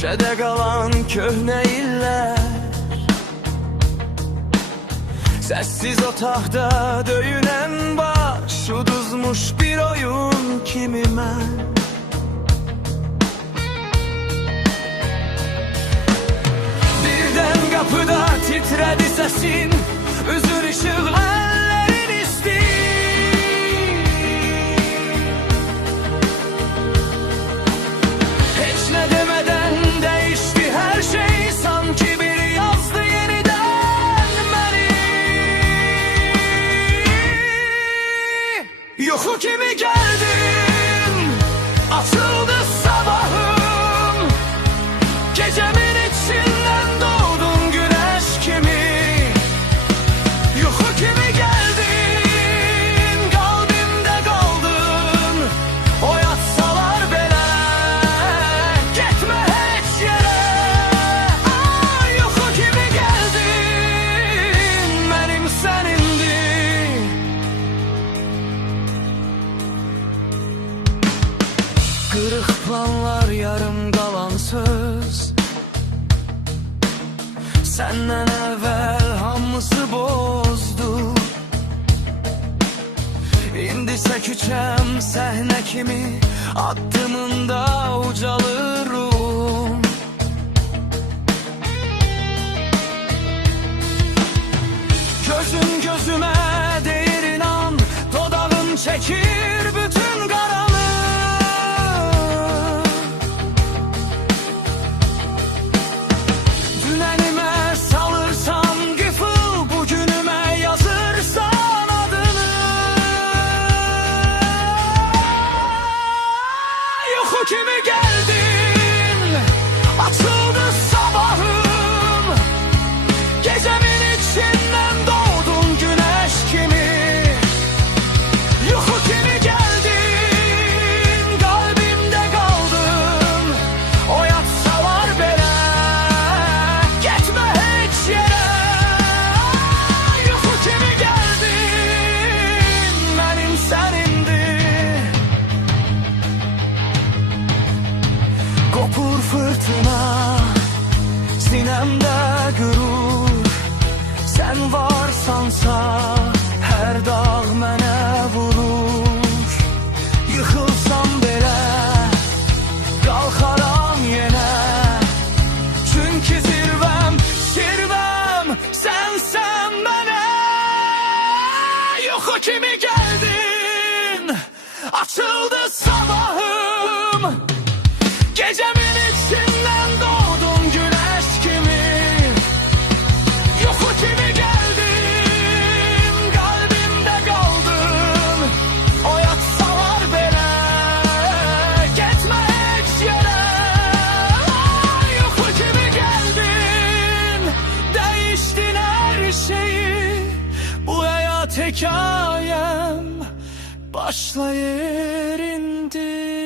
Köşede kalan köhne iller, sessiz otaqda döyünən baş, uduzmuş bir oyun kimi mən. Birdən qapıda titrədi səsin, üzür işıq əllərin isti. Heç nə demədən dəyişdi hər şey, sanki bir yazdı yenidən məni. Yuxu kimi gəldin, açıldı sabahım, gecəmin içindən doğdun güneş kimi. Yuxu kimi gəldin, qalbimdə qaldın, oyatsalar belə getmə heç yerə. Yuxu kimi gəldin, mənim sənindir. Qırıq planlar, yarım qalan söz, səndən əvvəl hamısı bozdu. İndisə küçəm səhnə kimi, addımında ucalır ruhum. Gözün gözümə deyir inan, dodağın çəkir bütün qaranı. Dünənimə salırsan qıfıl, bugünümə yazırsan adını. Yuxu kimi gəldin, açıldı sabahım, gecəmin içindən doğdun güneş kimi. Yuxu kimi gəldin, qalbimdə qaldın, oyatsalar belə getmə heç yerə. Yuxu kimi gəldin, mənim sənindir. Qopur fırtına, sinəmdə qürur, sən varsansa hər dağ mənə vurur. Yıxılsam belə qalxaram yenə, çünki zirvəm, zirvəm sənsən mənə. Yuxu kimi gəldin, açıldı sabahım, gecəmin içindən doğdun güneş kimi. Yuxu kimi gəldin, qalbimdə qaldın, oyatsalar belə getmə heç yerə. Yuxu kimi gəldin, dəyişdin hər şeyi, bu həyat hekayəm başlayır indi.